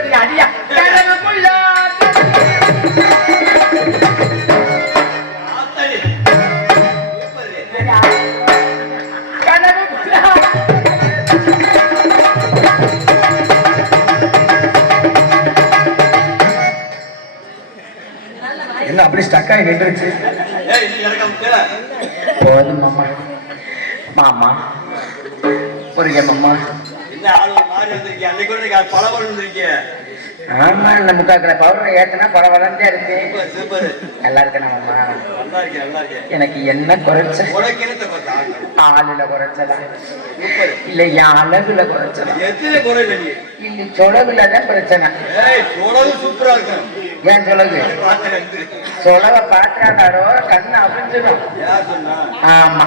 வச்சு அடியா கனவுக்குள்ள என்ன அப்படி ஸ்டக் ஆகி நின்றுச்சு. போதும் மாமா மாமா புரியுங்க மாமா. ஆமா இந்த முக்காக்கிற பவுடர் ஏத்தனா பரவாயில்ல இருக்கு. நல்லா இருக்கேன் மாமா. எனக்கு என்ன குறைச்ச? ஆளுல குறைச்சதா இல்ல என் அளவுல குறைச்சதா? இல்ல சொலவுலதான் பிரச்சனை. ஏன் சொலவு? சொலவை பாக்குறாடோ கண்ணு அபிஞ்சிடும். ஆமா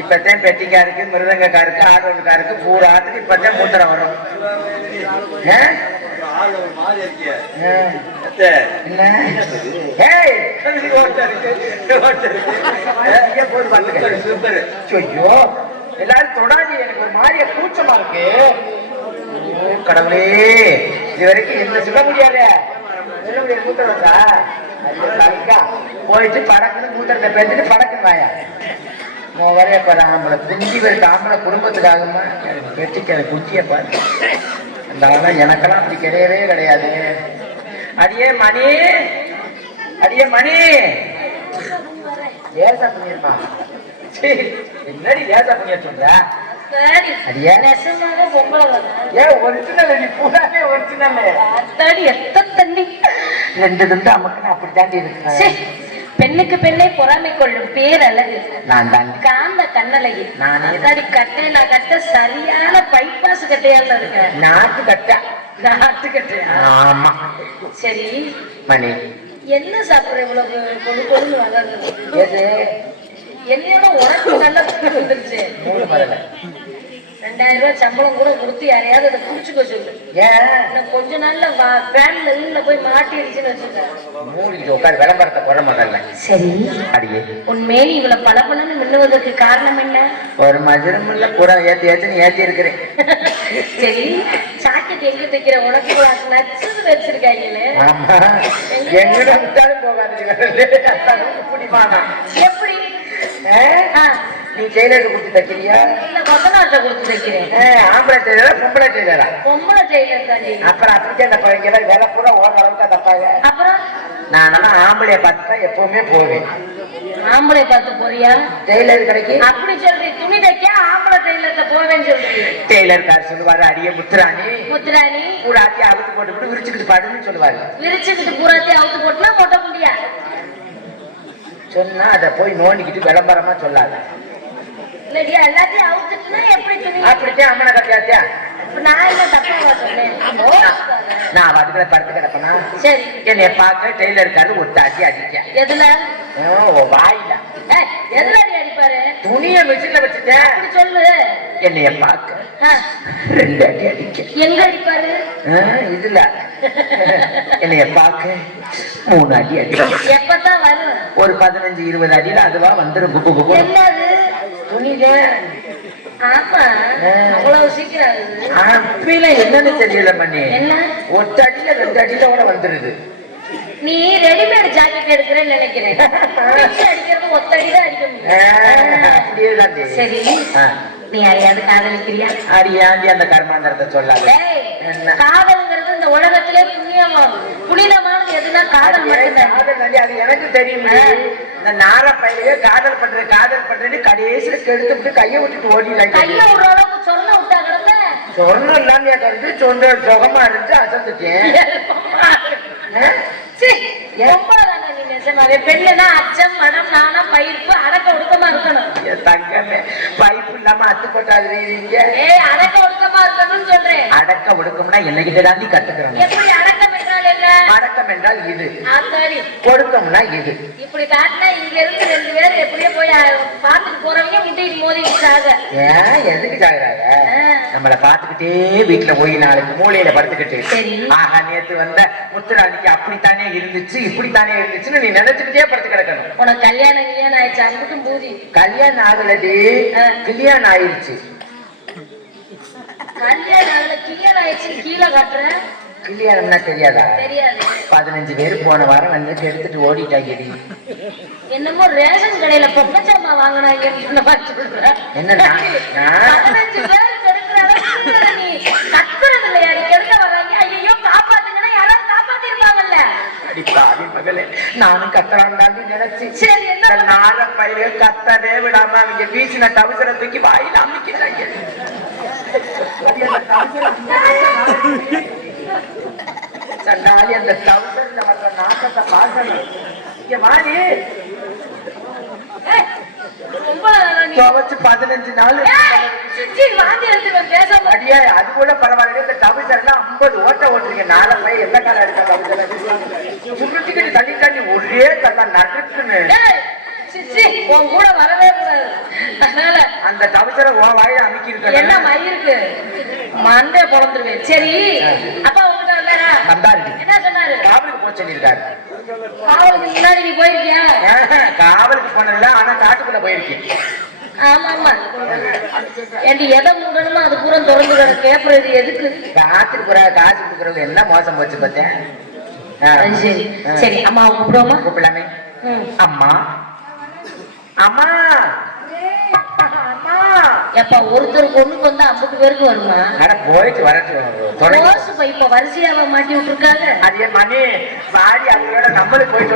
இப்பத்தான் பெட்டிக்காருக்கு மிருதங்கக்காருக்கு ஆர்வக்காருக்கு பூராத்துக்கு இப்பத்தான் மூத்திரம் வரும். எல்லாரும் தொடாது. எனக்கு ஒரு மாதிரியா கூச்சமா இருக்கு. கடவுளே இது வரைக்கும் என்ன சொல்ல முடியாது. சொல்ல முடியாது. மூத்திரம் வந்தா போயிட்டு படக்குன்னு மூத்திரத்தை பேசிட்டு படக்குன்னு வாயா வரைய பாரு. ஆம்பளை குஞ்சி வருது. ஆம்பளை குடும்பத்துக்காகமா வெட்டிக்கிற குச்சியை பாரு. அந்த ஆளெல்லாம் எனக்கெல்லாம் அப்படி கிடையவே கிடையாது. அடியே மணி அடியே மணி லேசா பண்ணிருமா? என்னடி லேசா பண்ணிய சொல்ற? ரெண்டு துண்டு அமுக்குன்னு அப்படி தாண்டி இருக்கு. பெண்ணுக்கு பெண்ணை பொறாமை கொள்ளும் பேர் அழகு. நான் தான் காந்த கண்ணழகி. நானே கட்டை நான் கட்ட சரியான பைபாஸ் கட்டையால இருக்கேன். நாட்டு கட்டை. நாட்டு கட்டையா? ஆமா. சரி மணி என்ன சாப்பிடுற? இவ்வளவு கொழு கொழுன்னு வளர்றது என்னையெல்லாம் உனக்கு நல்ல வந்துருச்சு. 2000 ரூபாய் சம்பளம் கூட கொடுத்து யாரையாவது அதை குடிச்சுக்க சொல்லு. ஏன் கொஞ்ச நாள்ல பேன்ல போய் மாட்டிடுச்சுன்னு வச்சுக்க. உட்கார் விளம்பரத்தை போட மாட்டல. சரி அடியே உண்மையிலே இவ்வளவு பளபளன்னு மின்னுவதற்கு காரணம் என்ன? ஒரு மஜரமில்ல பூரா ஏத்தி இருக்கிறேன். சரி சாக்கெட் எங்க தைக்கிற? உனக்கு நச்சுன்னு வச்சிருக்காங்களே. எங்கிட்ட விட்டாலும் போகாது. எப்படி நீ டெய்லருக்கு கொடுத்து தைக்கிறியா? இல்ல கொத்தனார்ட்ட கொடுத்து தைக்கிறேன். ஆம்பளை டெய்லரா பொம்பளை டெய்லரா? பொம்பளை டெய்லர் தான். அப்புறம் அப்படியே தப்பாங்க. வேலை பூரா ஓடுற அளவுக்கு தப்பாங்க. அப்புறம் நான் ஆம்பளைய பார்த்து தான் எப்பவுமே போவேன். ஆம்பளை பார்த்து போறியா? டெய்லர் கடைக்கு அப்படி சொல்றீங்க. துணி தைக்க ஆம்பளை டெய்லர்ட்ட போவேன்னு சொல்றீங்க. டெய்லர்கார் சொல்லுவாரு அடியே முத்துராணி பூராத்தி அவுத்து போட்டு விரிச்சுக்கிட்டு பாடுன்னு சொல்லுவாரு. விரிச்சுக்கிட்டு பூராத்தி அவுத்து போட்டுனா மொட்டை முடியா சொன்னா அதை போய் நோண்டிக்கிட்டு விளம்பரமா சொல்லாத. எல்லாத்தையும் அவுத்துட்டுனா எப்படி துணி? அப்படித்தான் அம்மனை கட்டியாத்தியா? நான் என்ன தப்பா சொன்னேன்? நான் அதுக்குள்ள படுத்து கிடப்பனா? சரி என்னைய பார்க்க டெய்லருக்காரு ஒட்டாட்டி அடிக்க. எதுல? வாயில. எதுல அடிப்பாரு? துணிய மிஷின்ல வச்சுட்டேன். அப்படி சொல்லு. என்னைய பார்க்க 2 அடி அடிக்க. எங்க அடிப்பாரு? இதுல. என்னைய பார்க்க 3 அடி அடிக்க. எப்பதான் வரும்? ஒரு 15-20 அடியில அதுவா வந்துடும். குப்பு குப்பு. என்னது? துணிக. ஆமா அவ்வளவு சீக்கிரம் அப்பல என்னன்னு தெரியல மணி. என்ன ஒத்த அடியில 2 அடியில கூட வந்துருது. நீ ரெடிமேட் ஜாக்கெட் எடுக்கிறேன்னு நினைக்கிறேன். அடிக்கிறது ஒத்த அடிதான் அடிக்க முடியும். சரி நீ யாரையாவது காதலிக்கிறியா? அடியாண்டி அந்த கர்மாந்தரத்தை சொல்லாத. காதல்ங்கிறது இந்த உலகத்திலே புனிதமான எதுனா காதல் மட்டும்தான். அது எனக்கு தெரியுமே. இந்த நார பையனையே காதல் பண்றேன்னு கடைசியில கெடுத்துட்டு கையை விட்டுட்டு ஓடிடுறாங்க. கையை விடுற அளவுக்கு சொன்ன விட்டா கிடந்த சொன்ன இல்லாம கருது சொந்த சுகமா இருந்துச்சு அசந்துட்டேன். பெண்ணுனா அச்சம் மனம் நாணம் பயிர்ப்பு அடக்க ஒடுக்கமா இருக்கணும். தங்கமே பைப்பு இல்லாம அத்து கொட்டாது. அடக்க ஒடுக்கமா இருக்கணும்னு சொல்றேன். அடக்க ஒடுக்கம்னா என்னகிட்ட தாண்டி கத்துக்கிறோம். எப்படி அடக்கம் என்றால் என்ன? அடக்கம் என்றால் இது, கொடுக்கம்னா இது. இப்படி காட்டினா இங்க இருந்து 2 பேர் எப்படியோ போய் பாத்துட்டு போறவங்க முட்டைக்கு மோதிட்டாங்க. ஏன் எதுக்கு சாகுறாங்க? நம்மளை பாத்துக்கிட்டே வீட்டுல போய் நாளைக்கு மூலையில படுத்துக்கிட்டு ஆஹா நேத்து வந்த முத்துராணிக்கு அப்படித்தானே இருந்துச்சு இப்படித்தானே இருந்துச்சுன்னு நீ நினைச்சுக்கிட்டே படுத்து கிடக்கணும். உனக்கு கல்யாணம் ஆயிடுச்சு? அங்கிட்டும் பூதி கல்யாணம் ஆகலடி, கல்யாணம் ஆயிடுச்சு. கல்யாணம் அதுல கிளியர் ஆயிடுச்சு கீழே காட்டுறேன். கல்யாணம்னா தெரியாதா? தெரியாது. 15 பேர் போன வாரம் வந்து எடுத்துட்டு ஓடிட்டாங்கடி. என்னமோ ரேஷன் கடையில பொப்பச்சாமா வாங்கினாங்கன்னு சொன்ன மாதிரி சொல்ற. என்னன்னா 15 பேர் கெடுக்கிற அளவுக்கு நீ கத்துறது இல்லையாடி? கெடுக்க வர்றாங்க. ஐயோ காப்பாத்துங்கன்னா யாராவது காப்பாத்திருப்பாங்கல்ல. அடி பாவி மகளே, நானும் கத்தறான்னு நினைச்சு சரி என்ன நால பயிர கத்தவே விடாம அவங்க வீசின டவுசரை தூக்கி வாயில அமைக்கிறாங்க. சண்டாலி அந்த டவுசர்ல வர்ற நாட்டத்தை பார்க்கணும். இங்க வாடி ரொம்ப துவச்சு 15 நாள் வாந்தி எடுத்து பேசாம அடியா. அது கூட பரவாயில்ல. இந்த டவுசர்ல 50 ஓட்ட ஓட்டுறீங்க. நால பையன் எந்த காலம் இருக்கா டவுசர் சுருட்டிக்கிட்டு தள்ளி தள்ளி ஒரே தள்ளா நடுக்குன்னு உன் கூட வரவே கூடாது. அதனால அந்த டவுசரை உன் வாயில அமைக்கி இருக்க. என்ன மயிருக்கு மண்டே பொழந்துருவேன். சரி அப்பா உங்ககிட்ட வந்தாரா? வந்தாரு. என்ன சொன்னாரு? காவலுக்கு போக சொல்லியிருக்காரு. காவலுக்கு முன்னாடி நீ போயிருக்கியா? காவலுக்கு போனதில்ல, ஆனா காட்டுக்குள்ள போயிருக்கேன். ஆமா ஆமா. ஏன்டி எதை முண்டணுமோ அது பூரா திறந்து கிடக்கு. அப்புறம் இது எதுக்கு? காத்துக்கு போற காசு கொடுக்குறது என்ன மோசம் போச்சு பார்த்தேன். சரி சரி அம்மா கூப்பிடுவோமா? கூப்பிடலாமே. அம்மா அம்மா அம்மா. எப்ப ஒருத்தருக்கு ஒண்ணுக்கு வந்து 50 பேருக்கு வருமா? போயிட்டு வரட்டு. இப்ப வரிசையாவ மாட்டி விட்டுருக்காங்க. அதே மணி வாடி அவங்களோட நம்மளுக்கு போயிட்டு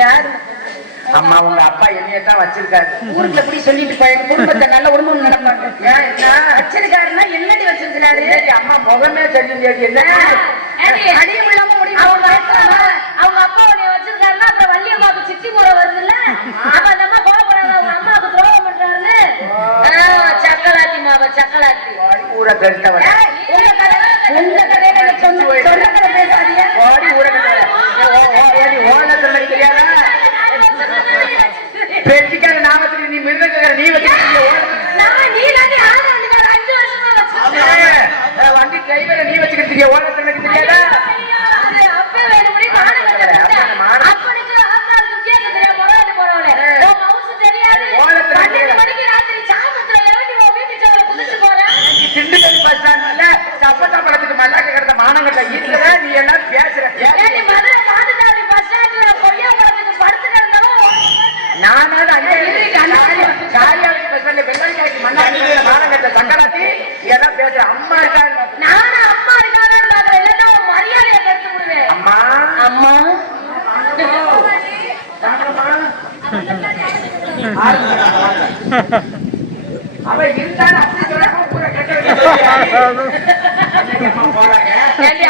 யாரு அம்மா உங்க அப்பா என்னையத்தான் வச்சிருக்காரு. ஊருக்குள்ள எப்படி சொல்லிட்டு போய் குடும்பத்தை நல்ல உடம்பு நடப்பாங்க. ஏன் என்ன வச்சிருக்காருன்னா என்னடி வச்சிருக்கிறாரு? அம்மா முகமே தெரிஞ்சு என்ன அடியும் இல்லாம முடியும். அவங்க அப்பா உடைய வச்சிருக்காருன்னா அப்புறம் வள்ளியம்மாவுக்கு சித்தி முறை வருதுல்ல, அப்ப அந்த அம்மா கோவப்படாத அவங்க அம்மாவுக்கு துரோகம் பண்றாருன்னு. சக்கலாத்தி மாவ சக்கலாத்தி ஊரை பெருத்தவன் உங்க கதையில சொன்ன கதை பேசாதீங்க. ஓடி ஊரை ஓனத்துல தெரியாதா? பெட்டிக்கார நாமத்துக்கு நீ மிருதக்கார நீ வச்சிருக்கீங்க. வண்டி டிரைவரை நீ வச்சுக்கிட்டு ஓனத்துல தெரியாதா? திண்டுக்கல் பஸ் ஸ்டாண்ட்ல சப்பத்தா படத்துக்கு மல்லாக்க கிடந்த மானங்கட்ட இதுல நீ எல்லாம் பேசுற. நானும் மானங்கட்ட சங்கராத்தி எல்லாம் பேசுறேன். அம்மா இருக்காரு. நானும் அம்மா இருக்காங்க மரியாதையை கருத்து விடுவேன். அம்மா அம்மா அவ இருந்தாலும்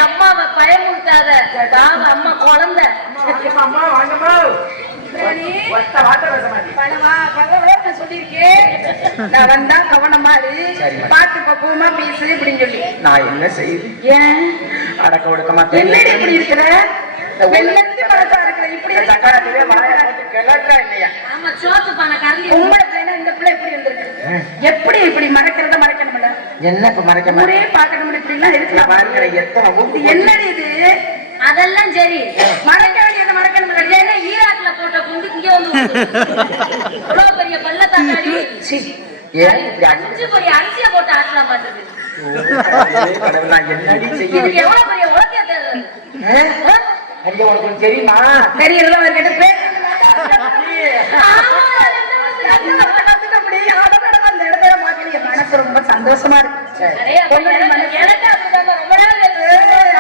அம்மாவை பயமுறுத்தாத. அம்மா குழந்தை. அம்மா வாங்கம்மா நான் வந்தா கவனமா பாட்டு பக்குவமா பேசு இப்படின்னு சொல்லி நான் என்ன செய்யுது? ஏன் அடக்க ஒடுக்க மாட்டேன். என்னடி இப்படி இருக்கிற? வெள்ளத்தி மனசா இருக்கிற இப்படி சக்கரத்திலே கிளறா இல்லையா? ஆமா சோத்து பானை கரண்டி உங்களை இந்த பிள்ளை எப்படி வந்திருக்கு? எப்படி இப்படி மறைக்கிறத மறைக்கணும்ல? என்ன இப்ப மறைக்க ஒரே பாக்கணும் இப்படி எல்லாம் இருக்கலாம். மறைக்கிற எத்தனை ஊட்டி என்னடி இது? அதெல்லாம் சரி, மறைக்க வேண்டியதை மறைக்கணும்ல? ஏன்னா ஈராக்ல போட்ட குண்டு இங்க வந்து இவ்வளவு பெரிய பள்ளத்தாக்காடி அஞ்சு பெரிய அரிசியை போட்டு ஆட்டலாம் மாட்டது. என்னடி செய்ய? எவ்வளவு பெரிய உலகத்தை உனக்கு தெரியுமா? தெரியல மனசு ரொம்ப சந்தோஷமா இருக்கு.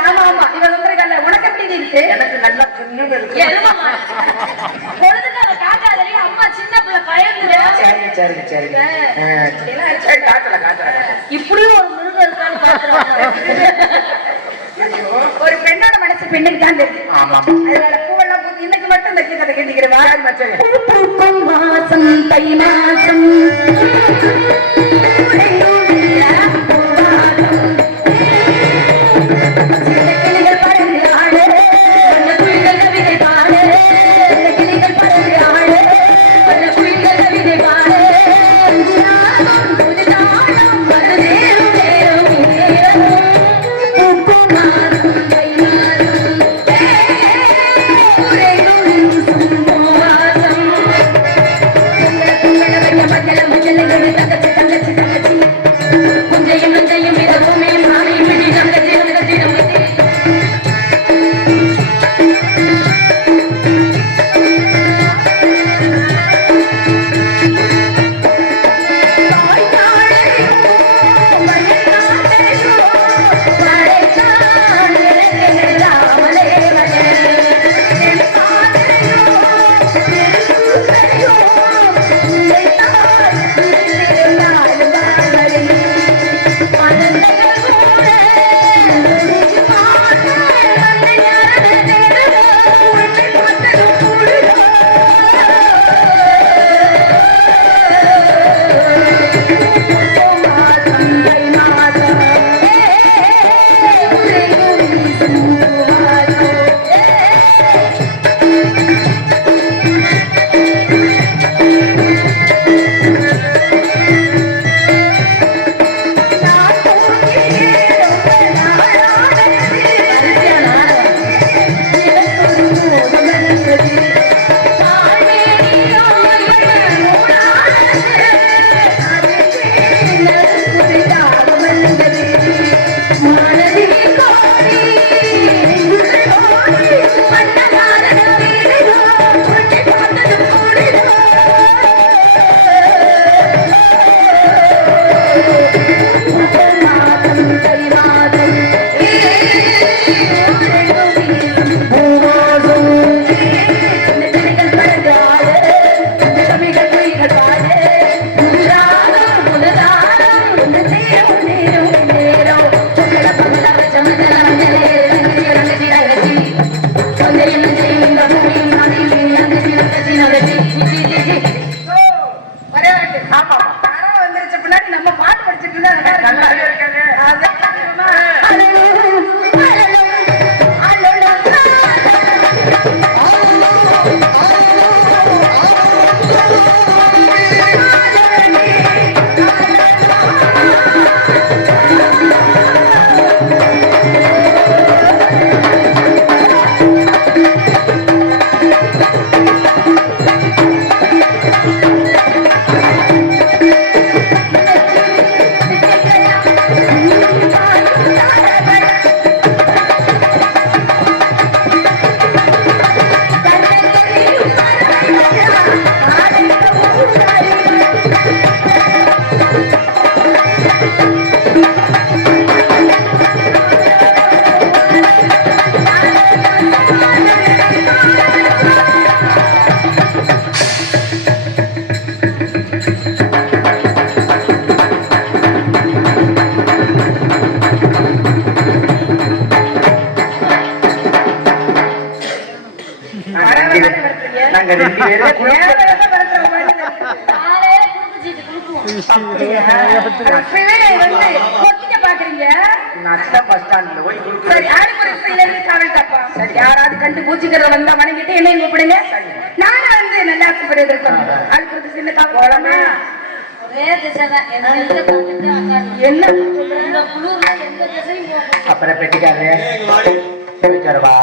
ஆமா ஆமா இவன் வந்திருக்கல. உனக்கு எப்படி இருக்கு? எனக்கு நல்லா அம்மா சின்ன பிள்ளை பயந்து. சரி சரி சரி காட்டல காட்டல. இப்படியும் ஒரு மிருகம் இருக்கான்னு பாக்குறாங்க. ஒரு பெண்ணோட மனசு பெண்ணுக்கு தான் தெரியும். அதனால பூவெல்லாம் பூத்து இன்னைக்கு மட்டும் இந்த கீதத்தை கேட்டுக்கிறவா. பூக்கும் மாசம் தை மாசம் தங்கச்சி நாங்க 2 பேரும் காலையில குடுத்து சீட்டு குடுக்குவோம். அப்படியா? அப்பவே வந்து கொட்டிக்க பாக்குறீங்க. நட்ட பஸ் ஸ்டாண்ட்ல போய் குடுக்குறேன். சரி, ஆடிப்புறத்துல இருந்து காவல் காப்பா. சரி, யாராவது கண்டு பூச்சிக்கிறத வந்தா வணங்கிட்டு என்னையும் கூப்பிடுங்க. நானும் வந்து நல்லா கூப்பிடுறது இருக்கோம். ஆடிப்புறத்து சின்ன காவல் ஒரே திசைதான். என்ன எங்க பார்த்துட்டு உட்காரணும். என்ன இந்த குளிர்ல எந்த திசையும் போக அப்புறம் பெட்டிக்காரு வா